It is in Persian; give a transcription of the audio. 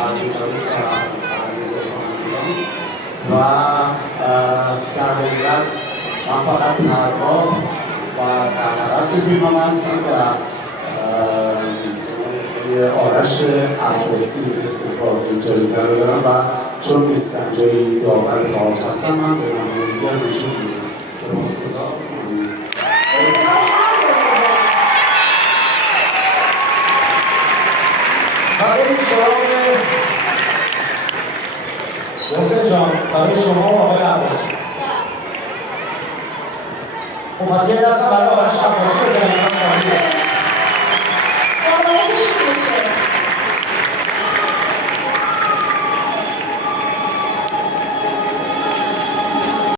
برگزاری کنندگان و در حقیقت من فقط طراح و سرپرست فیلم هم هستم و آرش عباسی استفاده جایزه رو دارم و چون نیستم جایی داور تئاتر هستم من به نمایندگی از ایشون سپاسگزارم. و بریم سراغ حسین جان برای شما و آقای عباسی. خب پس یه دست برای آرش عباسی بزنید.